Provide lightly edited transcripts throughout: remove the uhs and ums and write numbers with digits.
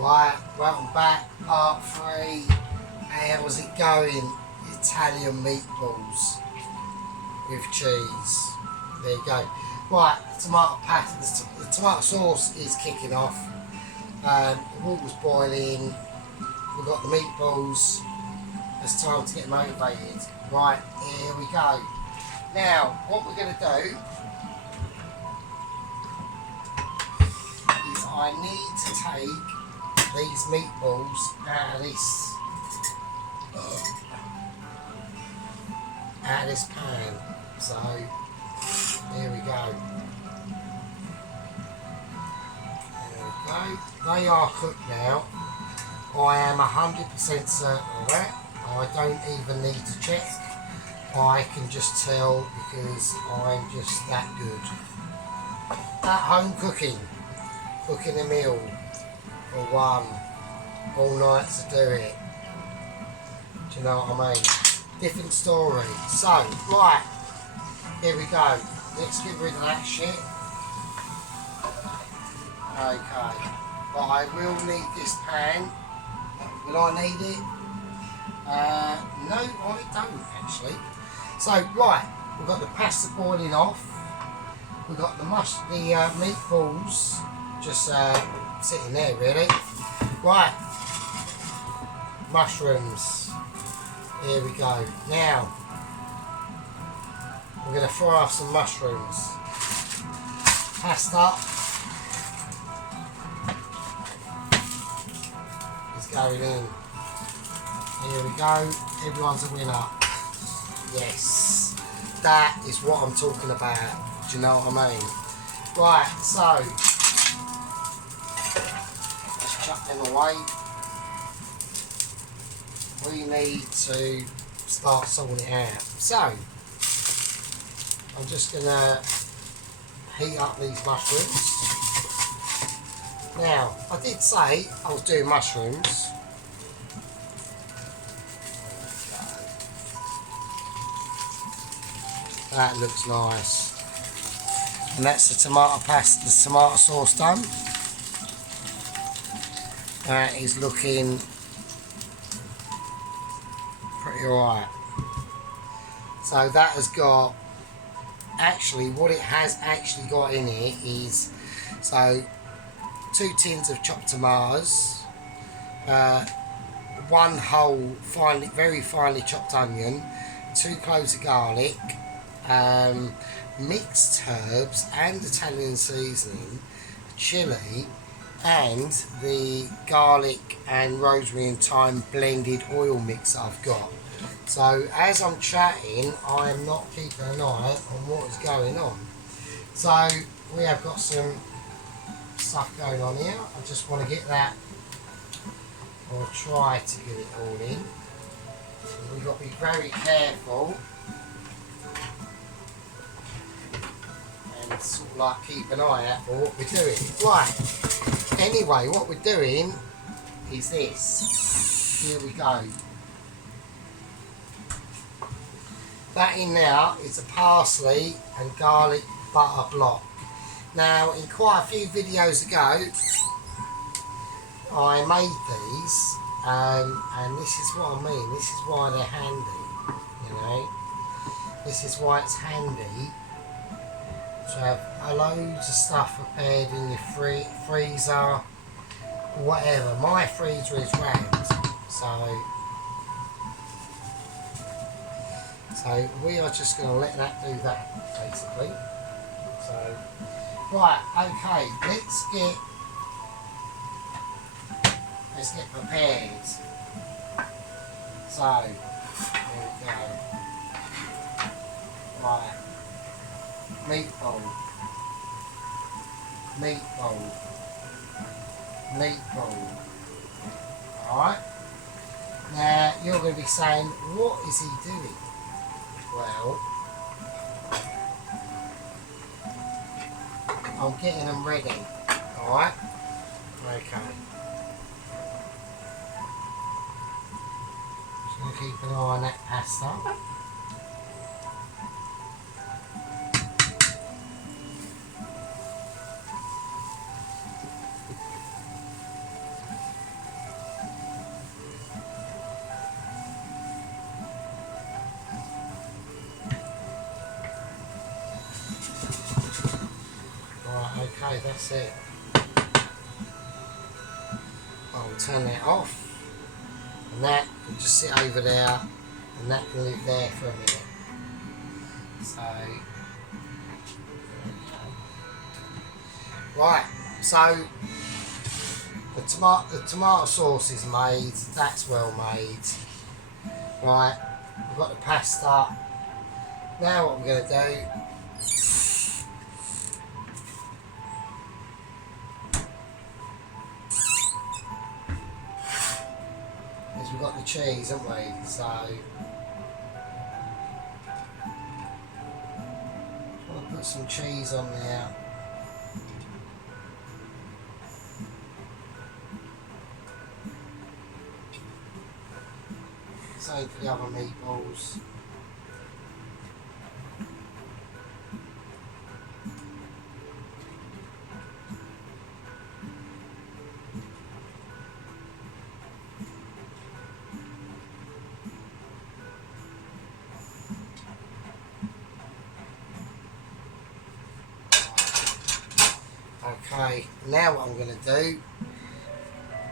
Right, welcome back, part 3. How's it going? Italian meatballs with cheese. There you go. Right, tomato pasta, the tomato sauce is kicking off. The water's boiling. We've got the meatballs. It's time to get motivated. Right, here we go. Now, what we're going to do is I need to take these meatballs out of this pan. So here we go. There we go. They are cooked now. I am 100% certain of that. I don't even need to check. I can just tell because I'm just that good. At home cooking a meal for one, all night to do it. Do you know what I mean? Different story. So, right, here we go. Let's get rid of that shit. Okay, but I will need this pan. Will I need it? No, I don't actually. So, right, we've got the pasta boiling off. We've got the meatballs just sitting there, really. Right, mushrooms. Here we go. Now, we're going to fry off some mushrooms. Pasta is going in. Here we go. Everyone's a winner. Yes, that is what I'm talking about. Do you know what I mean? Right, so let's chuck them away. We need to start sorting it out. So I'm just going to heat up these mushrooms. Now, I did say I was doing mushrooms. That looks nice. And that's the tomato pasta, the tomato sauce done. That is looking pretty alright. So that has got, actually what it has actually got in it is, so 2 tins of chopped tomatoes, 1 whole very finely chopped onion, 2 cloves of garlic, mixed herbs and Italian seasoning, chilli, and the garlic and rosemary and thyme blended oil mix I've got. So as I'm chatting, I am not keeping an eye on what is going on. So we have got some stuff going on here. I just want to get that, or try to get it all in. We've got to be very careful and sort of like keep an eye out for what we're doing. Right, anyway, what we're doing is this. Here we go. That in now is a parsley and garlic butter block. Now, in quite a few videos ago, I made these, and this is what I mean. This is why they're handy, you know. This is why it's handy to have loads of stuff prepared in your freezer, whatever. My freezer is rammed, so we are just going to let that do that, basically. So, right, okay, let's get prepared. So, there we go. Right, meatball, alright. Now, you're going to be saying, what is he doing? Well, I'm getting them ready, alright? Okay. Just going to keep an eye on that pasta. Okay, that's it. I'll turn that off, and that can just sit over there, and that can live there for a minute. So, right, so the tomato sauce is made, that's well made. Right, we've got the pasta. Now what we're going to do is we've got the cheese, haven't we? So I'll put some cheese on there. Same for the other meatballs. Okay, now what I'm going to do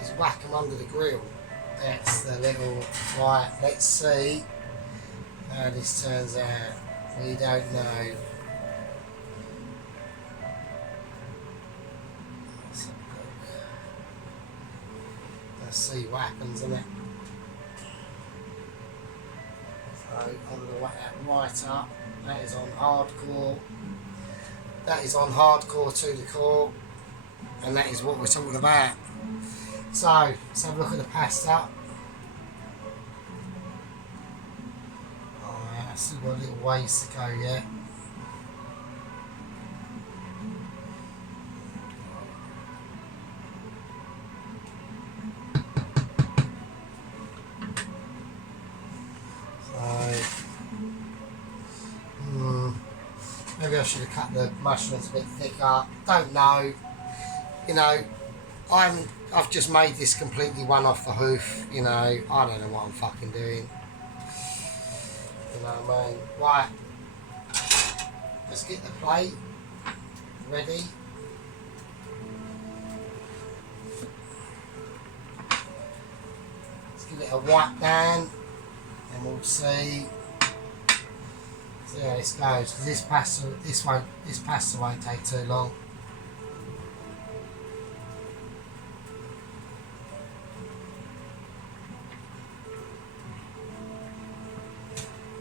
is whack them under the grill. That's the little, right, let's see how this turns out. We don't know. Let's see what happens, innit? So I'm going to whack that right up. That is on hardcore. That is on hardcore to the core. And that is what we're talking about. So, let's have a look at the pasta. Alright, I've still got a little ways to go yet. Maybe I should have cut the mushrooms a bit thicker. Don't know. You know, I've just made this completely one off the hoof. You know, I don't know what I'm fucking doing. You know what I mean? Right. Let's get the plate ready. Let's give it a wipe down, and we'll see. See how this goes, because this pasta won't take too long.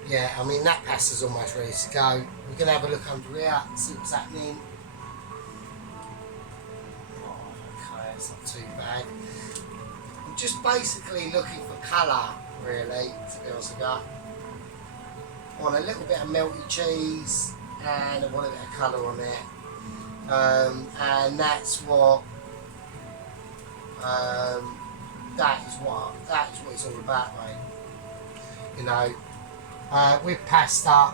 Yeah, I mean that pasta's almost ready to go. We're gonna have a look under here, see what's happening. Oh, okay, it's not too bad. I'm just basically looking for colour, really, to be honest with you. I want a little bit of melty cheese and I want a bit of colour on it, and that's what that is what it's all about, mate. You know, with pasta,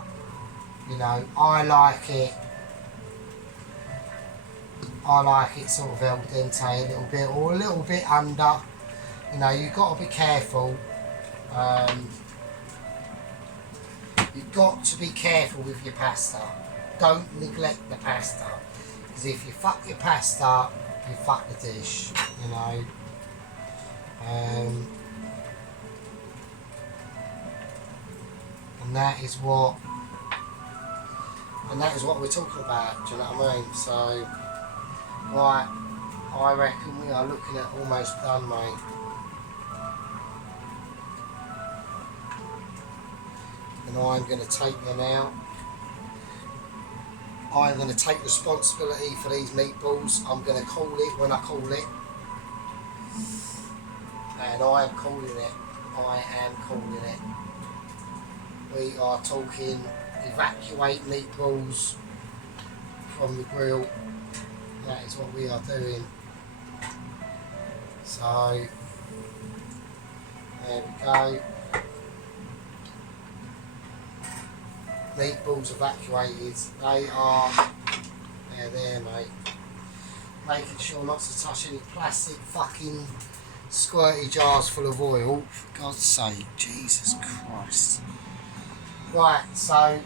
you know, I like it sort of al dente a little bit, or a little bit under. You know, you've got to be careful. You've got to be careful with your pasta. Don't neglect the pasta. Because if you fuck your pasta, you fuck the dish, you know. And that is what we're talking about, do you know what I mean? So, right, I reckon we are looking at almost done, mate. And I'm going to take them out. I'm going to take responsibility for these meatballs. I'm going to call it when I call it. And I am calling it. I am calling it. We are talking evacuate meatballs from the grill. That is what we are doing. So, there we go. Meatballs evacuated. They're there, mate. Making sure not to touch any plastic fucking squirty jars full of oil. For God's sake, Jesus Christ. Right, so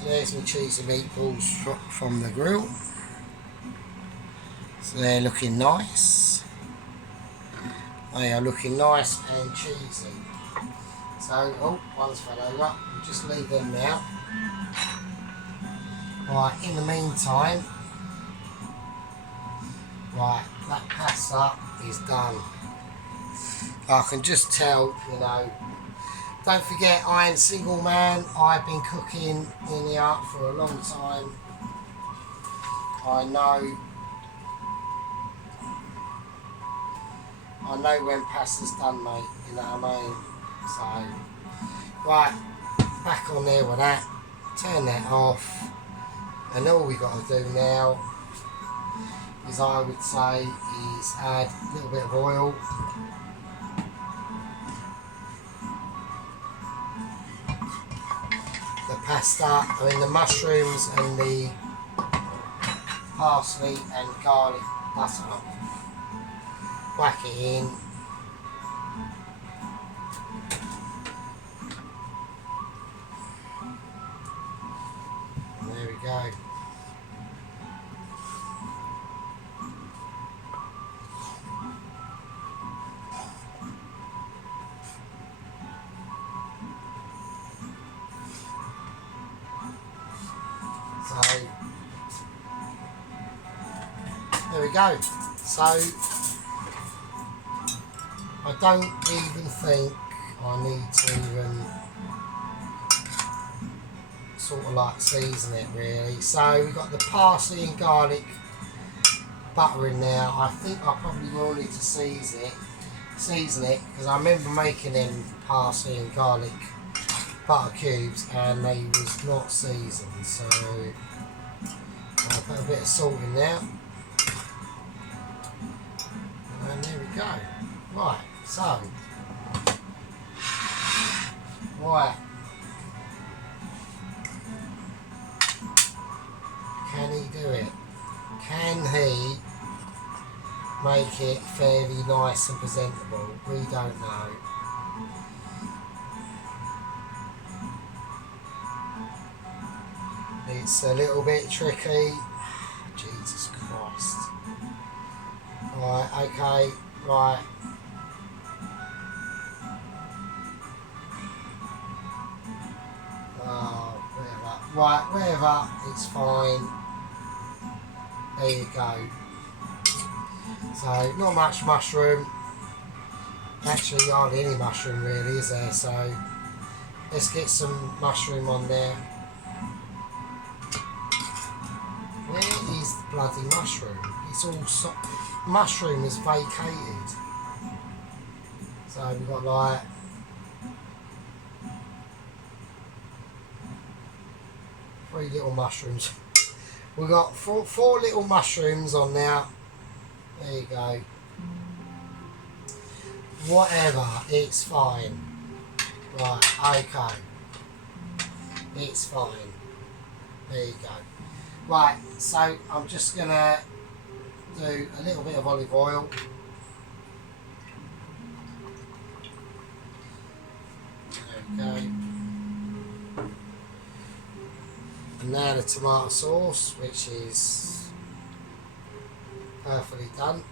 So there's my cheesy meatballs from the grill. So they're looking nice. They are looking nice and cheesy. So, oh, one's fell over. We'll just leave them now. Right, in the meantime, right, that pasta is done. I can just tell, you know. Don't forget, I am single man. I've been cooking in the art for a long time. I know when pasta's done, mate. You know what I mean? So, right, back on there with that. Turn that off. And all we got to do now is, I would say, is add a little bit of oil. The pasta, I mean the mushrooms and the parsley and garlic butter. Whack it in. And there we go. So there we go. So I don't even think I need to even sort of like season it really. So we've got the parsley and garlic butter in there. I think I probably will need to season it because I remember making them parsley and garlic butter cubes and they was not seasoned. So I'll put a bit of salt in there. And there we go. Right, so right. Can he do it? Can he make it fairly nice and presentable? We don't know. It's a little bit tricky. Jesus Christ. Right, okay, right. Whatever. Right, whatever, it's fine. There you go. So, not much mushroom. Actually, hardly any mushroom really, is there? So, let's get some mushroom on there. Where is the bloody mushroom? It's all mushroom is vacated. So we've got like three little mushrooms. We've got four little mushrooms on there. There you go. Whatever, it's fine. Right, okay. It's fine. There you go. Right, so I'm just going to do a little bit of olive oil. There we go. And now the tomato sauce, which is perfectly done.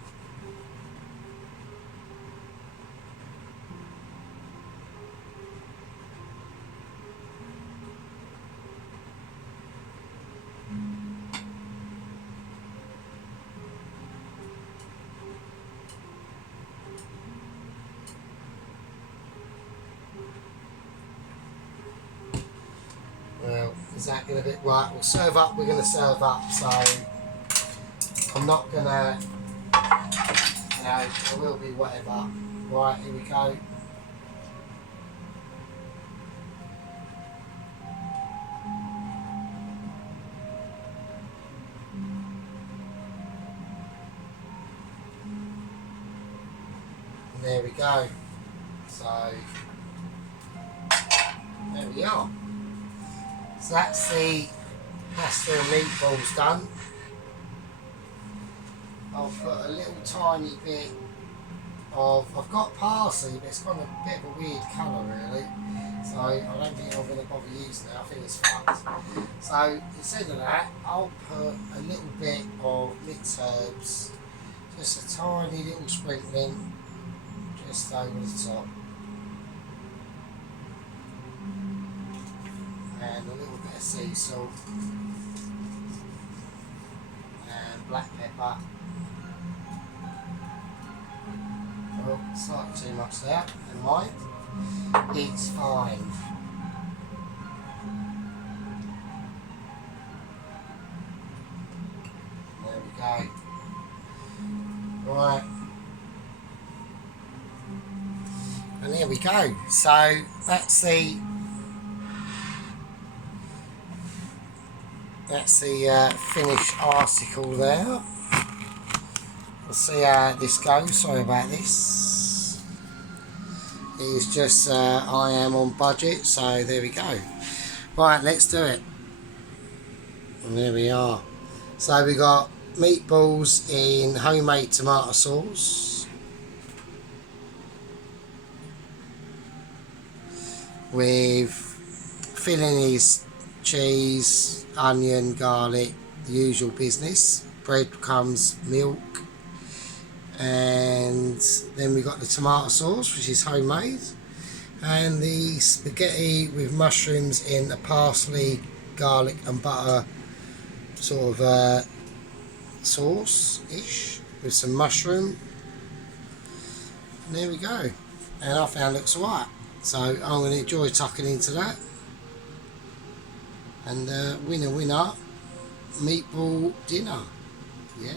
Well, is that going to be right? We'll serve up. We're going to serve up. So I'm not going to, you know, it will be whatever. Right, here we go. And there we go. So there we are. So that's the pasta and meatballs done. I'll put a little tiny bit of, I've got parsley, but it's got a bit of a weird colour really. So I don't think I'm going to bother using it. I think it's fucked. So instead of that, I'll put a little bit of mixed herbs, just a tiny little sprinkling, just over the top, and a little bit of sea salt and black pepper. Oh, slightly too much there, never mind. It's fine. There we go. Right. And there we go. So that's the finished article there. We'll see how this goes. Sorry about this. It's just I am on budget, so there we go. Right, let's do it. And there we are. So we got meatballs in homemade tomato sauce with filling is cheese, onion, garlic, the usual business, breadcrumbs, milk, and then we got the tomato sauce, which is homemade, and the spaghetti with mushrooms in the parsley, garlic and butter sort of sauce-ish with some mushroom. And there we go. And I found it looks alright. So I'm going to enjoy tucking into that. And winner, meatball dinner. Yeah.